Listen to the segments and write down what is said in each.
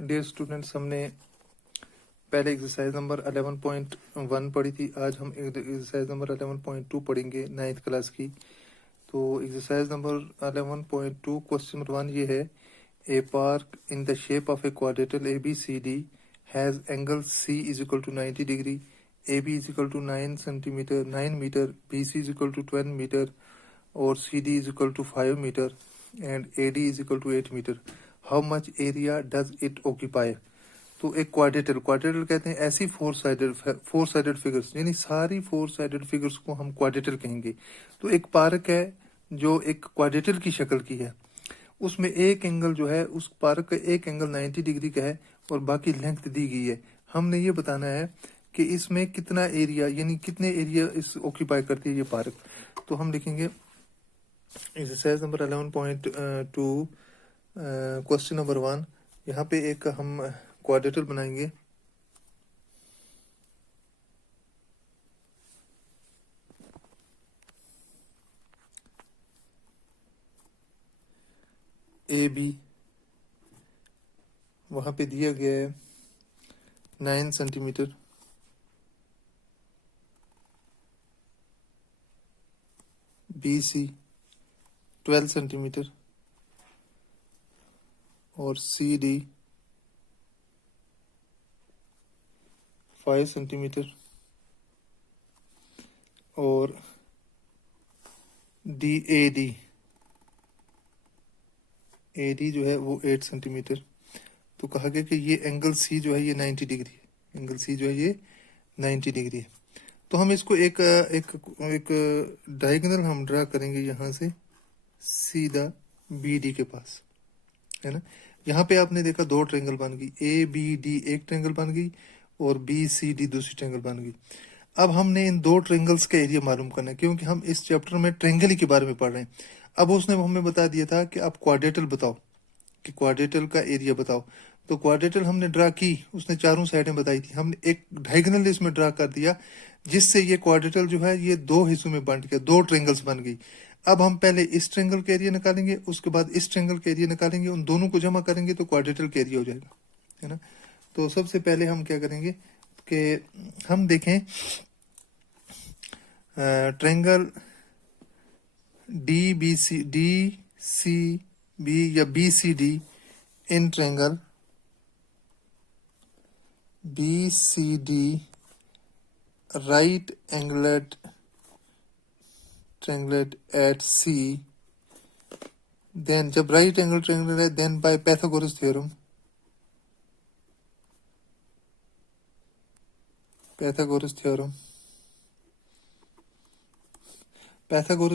Dear students, हमने पहले exercise number 11.1 पढ़ी थी। आज हम एक्सरसाइज नंबर 11.2 पढ़ेंगे 9th क्लास की। तो एक्सरसाइज नंबर 11.2 क्वेश्चन नंबर 1 ये है, a park in the shape of a quadrilateral A B C D has angle C is equal to 90 degree, A B is equal to 9 metre, B C is equal to 12 metre और C D is equal to 5 metre and A D is equal to 8 metre. How much area does it occupy. तो एक quadrilateral कहते हैं ऐसी four sided figures, यानी सारी four sided figures को हम क्वाड्रेटल कहेंगे। तो एक पार्क है जो एक क्वाड्रेटल की शक्ल की है, उसमें एक एंगल जो है, उस पार्क का एक एंगल 90 डिग्री का है और बाकी लेंथ दी गई है। हमने ये बताना है कि इसमें कितना एरिया, यानी कितने एरिया इस ऑक्यूपाई करती है ये पार्क। तो हम लिखेंगे एक्सरसाइज नंबर 11.2 क्वेश्चन नंबर 1। यहाँ पे एक हम क्वाड्रेटल बनाएंगे। ए बी वहां पे दिया गया है 9 सेंटीमीटर, बी सी 12 सेंटीमीटर और सी डी 5 सेंटीमीटर और डी ए डी जो है वो 8 सेंटीमीटर। तो कहा गया कि ये एंगल सी जो है ये 90 डिग्री है, एंगल सी जो है ये 90 डिग्री है। तो हम इसको एक डायगोनल हम ड्रा करेंगे यहाँ से सीधा बी डी के पास, है ना। यहाँ पे आपने देखा दो ट्रायंगल बन गई, ए बी डी एक ट्रायंगल बन गई और बी सी डी दूसरी ट्रायंगल बन गई। अब हमने इन दो ट्रायंगल्स का एरिया मालूम करना है, क्योंकि हम इस चैप्टर में ट्रायंगल ही के बारे में पढ़ रहे हैं। अब उसने हमें बता दिया था कि आप क्वाड्रेटल बताओ, कि क्वाड्रेटल का एरिया बताओ। तो क्वाड्रेटल हमने ड्रा की, उसने चारों साइडें बताई थी, हमने एक डायगोनल इसमें ड्रा कर दिया, जिससे ये क्वाड्रेटल जो है ये दो हिस्सों में बंट गया, दो ट्रायंगल्स बन गई। अब हम पहले इस ट्रायंगल का एरिया निकालेंगे, उसके बाद इस ट्रायंगल का एरिया निकालेंगे, उन दोनों को जमा करेंगे तो क्वाड्रेटल का एरिया हो जाएगा, है ना। तो सबसे पहले हम क्या करेंगे कि हम देखें ट्रायंगल डी सी बी या B C D in triangle B C D right angled triangle at C, then जब राइट एंगल ट्रायंगल है then by Pythagoras theorem, Pythagoras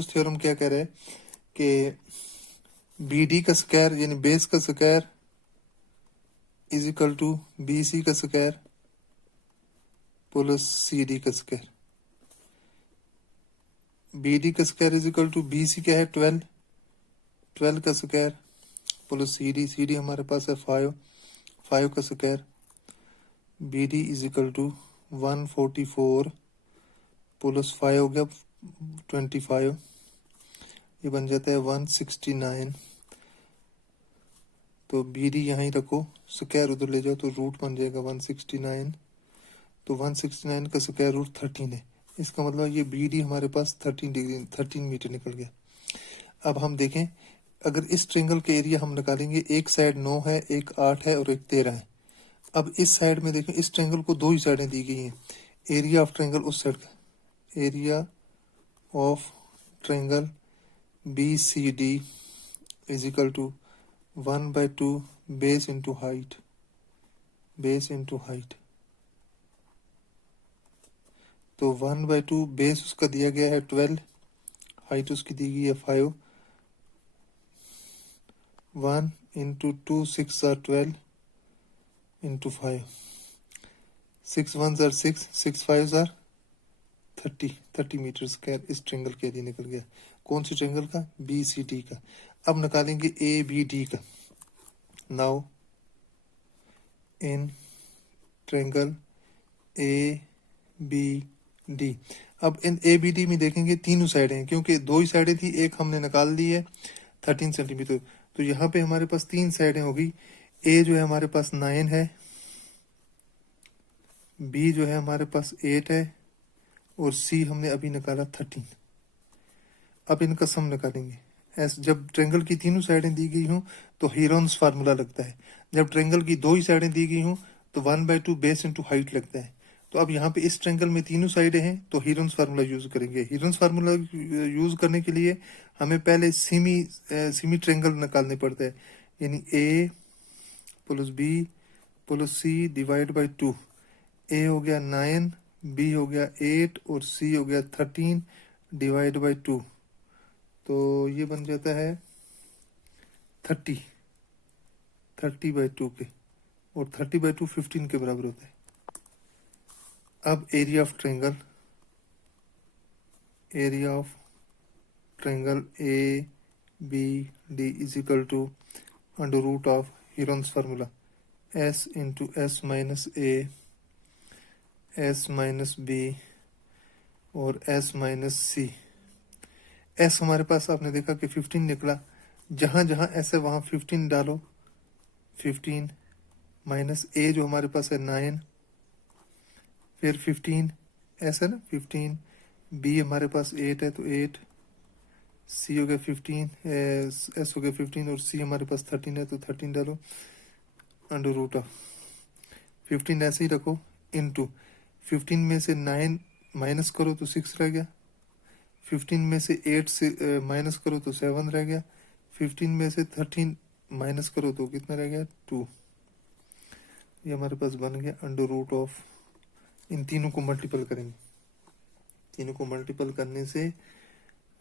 theorem क्या कह रहा है कि बी डी का स्क्वायर यानी बेस का square is equal to B C का स्क्वायर प्लस सी डी का स्क्वायर। बी डी का square is equal to B C क्या है 12 का स्क्वायर प्लस सी डी हमारे पास है 5 का square. B D is equal to 144 plus 5 हो गया 25, ये बन जाता है 169। तो बी डी यहाँ ही रखो, स्क्वायर उधर ले जाओ तो रूट बन जाएगा 169। तो 169 का स्क्वायर रूट 13 है, इसका मतलब ये बी डी हमारे पास 13 मीटर निकल गया। अब हम देखें, अगर इस ट्रायंगल के एरिया हम निकालेंगे, एक साइड 9 है, एक 8 है और एक 13 है। अब इस साइड में देखें, इस ट्रायंगल को दो ही साइडें दी गई हैं, एरिया ऑफ ट्रायंगल उस साइड का, area of triangle B C D is equal to 1/2 base into height, तो 1/2 बेस उसका दिया गया है 12, हाइट उसकी दी गई है 5, 1 into 2 6 are 12 into 5, 6 1s are 6, 6 5s are 30 metre square इस ट्रायंगल के एरिया निकल गया। कौन सी ट्रायंगल का? बी सी डी का। अब निकालेंगे ए बी डी का। Now in triangle A B D, अब इन ए बी डी में देखेंगे तीनों साइडें हैं, क्योंकि दो ही साइडें थी, एक हमने निकाल दी है 13 सेंटीमीटर। तो यहाँ पे हमारे पास तीन साइडें होगी, ए जो है हमारे पास 9 है, बी जो है हमारे पास 8 है, और सी हमने अभी निकाला 13। अब इनका सम निकालेंगे। जब ट्रेंगल की तीनों साइडें दी गई हों तो हीरोन्स फार्मूला लगता है। जब ट्रेंगल की दो ही साइडें दी गई हों तो 1/2 बेस इंटू हाइट लगता है। तो अब यहाँ पे इस ट्रेंगल में तीनों साइडें हैं तो हीरोन्स फार्मूला यूज करेंगे। हीरोन्स फार्मूला यूज करने के लिए हमें पहले सीमी ट्रेंगल निकालने पड़ता है, यानी A plus B plus C divide by 2। A हो गया 9, बी हो गया 8 और सी हो गया 13 डिवाइड बाई 2। तो ये बन जाता है 30/2 के, और 30/2 15 के बराबर होता है। अब area of triangle A B D is equal to under root of Heron's formula S into S minus A, S minus B और एस माइनस सी। एस हमारे पास आपने देखा कि 15 निकला, जहां जहां एस है वहां 15 डालो। 15 माइनस ए जो हमारे पास है 9, फिर 15 एस है ना 15, बी हमारे पास 8 है तो 8, सी हो गया 15, एस हो गया 15 और सी हमारे पास 13 है तो 13 डालो अंडर रूट ऑफ 15 ऐसे ही रखो इनटू 15 में से 9 माइनस करो तो 6 रह गया, 15 में से 8 से माइनस करो तो 7 रह गया, 15 में से 13 माइनस करो तो कितना रह गया 2। ये हमारे पास बन गया अंडर रूट ऑफ, इन तीनों को मल्टीपल करेंगे, तीनों को मल्टीपल करने से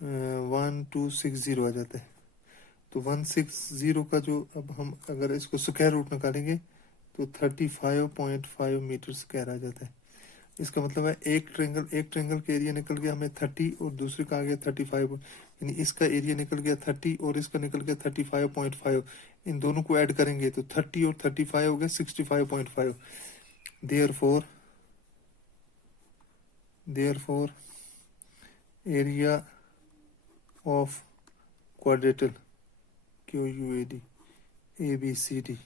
1260 आ जाता है। तो 160 का जो अब हम अगर इसको स्क्वायर रूट निकालेंगे तो 35.5 मीटर स्क्वायर आ जाता है। इसका मतलब है एक ट्रेंगल का एरिया निकल गया हमें 30 और दूसरे का आ गया 35, यानी इसका एरिया निकल गया 30 और इसका निकल गया 35.5। इन दोनों को ऐड करेंगे तो 30 और 35 हो गया 65.5। Therefore area of quadrilateral QUAD ABCD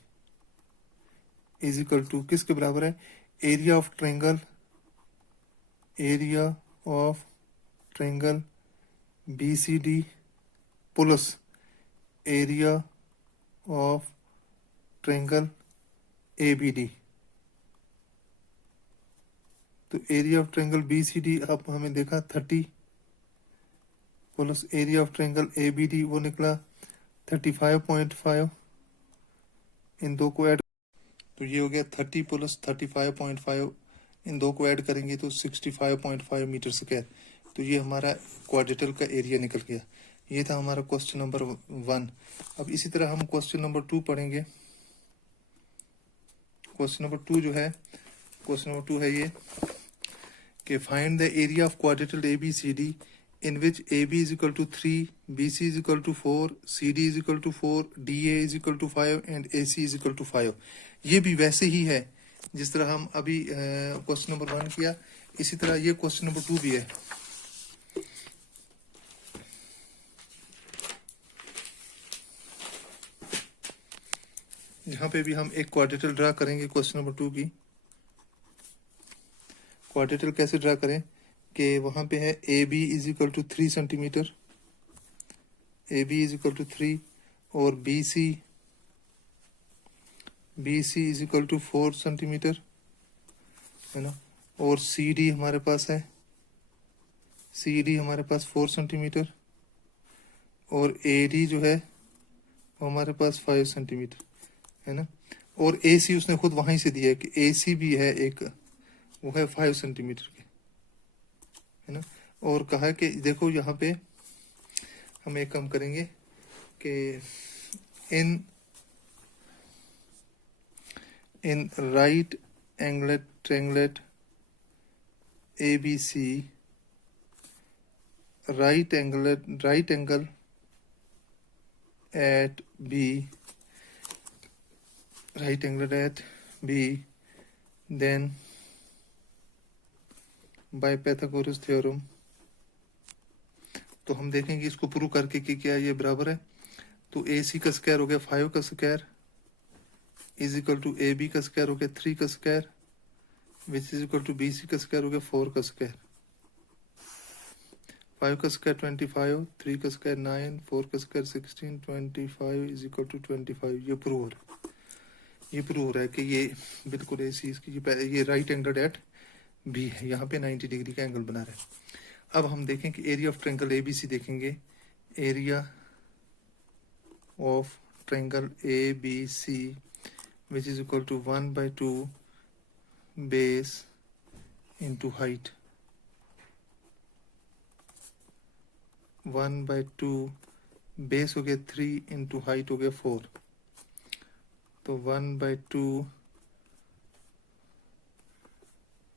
is equal to किसके बराबर है, area of triangle BCD plus area of triangle ABD। तो एरिया ऑफ ट्रेंगल BCD अब हमें देखा 30 plus area of triangle ABD वो निकला 35.5। इन दो को ऐड तो ये हो गया 30 प्लस 35.5, इन दो को ऐड करेंगे तो 65.5 मीटर स्क्वायर। तो ये हमारा क्वाड्रेटल का एरिया निकल गया। ये था हमारा क्वेश्चन नंबर 1। अब इसी तरह हम क्वेश्चन नंबर 2 पढ़ेंगे। क्वेश्चन नंबर 2 है ये कि find the area of quadrilateral ABCD in which AB is equal to 3, BC is equal to 4, CD is equal to 4, DA is equal to 5 and AC is equal to 5। ये भी वैसे ही है जिस तरह हम अभी क्वेश्चन नंबर 1 किया, इसी तरह ये क्वेश्चन नंबर 2 भी है। यहाँ पे भी हम एक क्वाड्रेटल ड्रा करेंगे क्वेश्चन नंबर 2 की। क्वाड्रेटल कैसे ड्रा करें कि वहां पे है AB is equal to 3 centimetre, AB is equal to 3 और BC is equal to 4 centimetre है ना, और CD हमारे पास है, CD हमारे पास 4 सेंटीमीटर और AD जो है वो हमारे पास 5 सेंटीमीटर है ना, और AC उसने खुद वहीं से दिया है कि AC भी है एक, वो है 5 सेंटीमीटर के है ना। और कहा कि देखो यहाँ पे हम एक काम करेंगे कि in right angle triangle ABC, right angle at B, then by Pythagoras theorem. तो हम देखेंगे इसको प्रूव करके कि क्या ये बराबर है। तो AC का स्क्वायर हो गया 5 का square is equal to A B का स्क्वायर हो गया 3 का square, which is equal to B C का स्क्वायर हो गया 4 का स्क्वायर, 5 का स्क्वायर 25, 3 का स्क्वायर 9, 4 का स्क्वायर 16, 25 इज इक्वल टू 25। ये प्रूव हो रहा है, ये प्रूव हो रहा है कि ये बिल्कुल ऐसी इसकी ये राइट एंगल एट बी है, यहाँ पे 90 डिग्री का एंगल बना रहा है। अब हम देखें कि area of triangle A B C देखेंगे, area of triangle A B C which is equal to 1/2 base into height, 1/2 base हो गया 3 इंटू हाइट हो गया 4, तो 1/2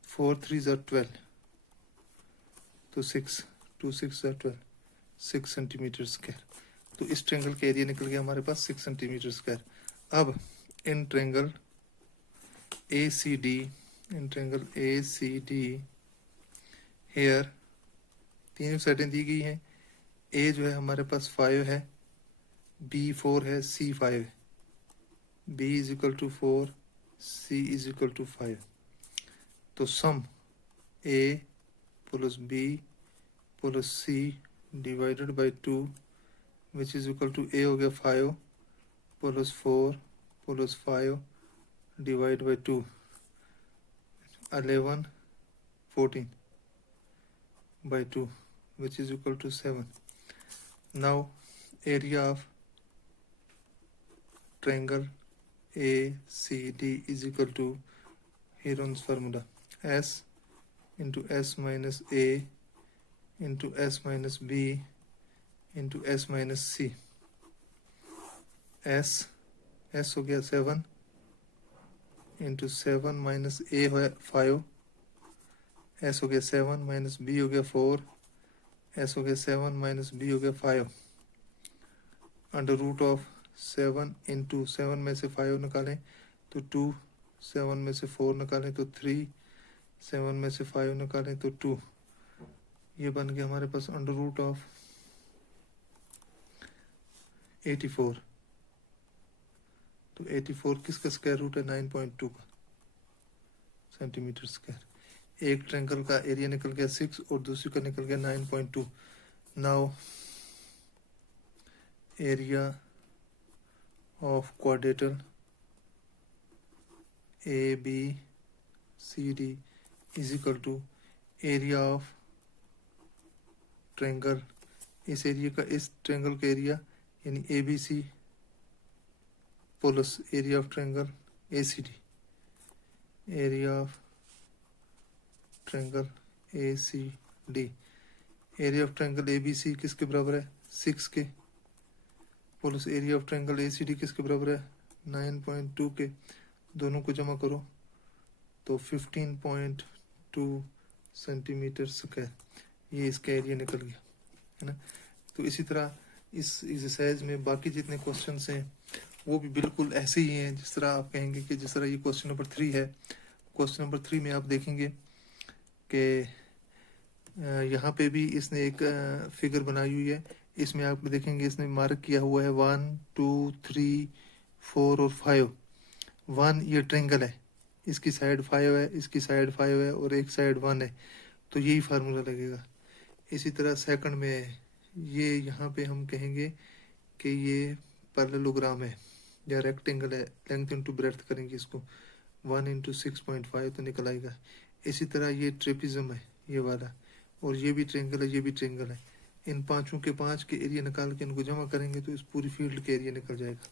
4 3 ज़ा 12, तो 6 2 6 ज़ा 12, 6 सेंटीमीटर स्क्वायर। तो इस ट्रायंगल का एरिया निकल गया हमारे पास 6 सेंटीमीटर स्क्वायर। अब in triangle A C D, in triangle A C D here तीनों साइडें दी गई हैं। ए जो है हमारे पास 5 है, बी 4 है, सी 5 है, B is equal to 4, C is equal to 5। तो sum A plus B plus C divided by 2 which is equal to A हो गया 5 plus 4 plus 5 divide by 2, 11 14 by 2 which is equal to 7. Now area of triangle ACD is equal to Heron's formula, S into S minus A into S minus B into S minus C। S हो गया 7 into 7 minus A हो गया 5, S हो गया 7 minus B हो गया 4, S हो गया 7 माइनस बी हो गया 5, अंडर रूट ऑफ 7 इंटू 7 में से 5 निकालें तो 2, 7 में से 4 निकालें तो 3, 7 में से 5 निकालें तो 2, ये बन गया हमारे पास अंडर रूट ऑफ 84। तो 84 किसका स्क्वायर रूट है? 9.2 का सेंटीमीटर स्क्वायर। एक ट्रायंगल का एरिया निकल गया 6 और दूसरी का निकल गया 9.2। Now area of quadrilateral A B C D is equal to area of triangle, इस ट्रायंगल का एरिया यानी A B C plus area of triangle A C D, area of triangle A C D, area of triangle A B C किसके बराबर है? 6 के, plus area of triangle A C D किसके बराबर है? 9.2 के। दोनों को जमा करो तो 15.2 सेंटीमीटर स्क्वायर, ये इसका एरिया निकल गया है ना। तो इसी तरह इस एक्सरसाइज में बाकी जितने क्वेश्चंस हैं वो भी बिल्कुल ऐसे ही हैं जिस तरह आप कहेंगे कि जिस तरह ये क्वेश्चन नंबर 3 है। क्वेश्चन नंबर 3 में आप देखेंगे कि यहाँ पे भी इसने एक फिगर बनाई हुई है, इसमें आप देखेंगे इसने मार्क किया हुआ है 1 2 3 4 और 5। 1 ये ट्रायंगल है, इसकी साइड 5 है, इसकी साइड 5 है और एक साइड 1 है, तो यही फार्मूला लगेगा। इसी तरह सेकंड में ये यहाँ पे हम कहेंगे कि ये पैरेललोग्राम है या रेक्टेंगल है, लेंथ इंटू ब्रेड्थ करेंगे इसको, 1 इंटू 6.5 तो निकल आएगा। इसी तरह ये ट्रेपिज्म है ये वाला, और ये भी ट्रायंगल है, ये भी ट्रायंगल है। इन पांचों के 5 के एरिया निकाल के इनको जमा करेंगे तो इस पूरी फील्ड के एरिया निकल जाएगा।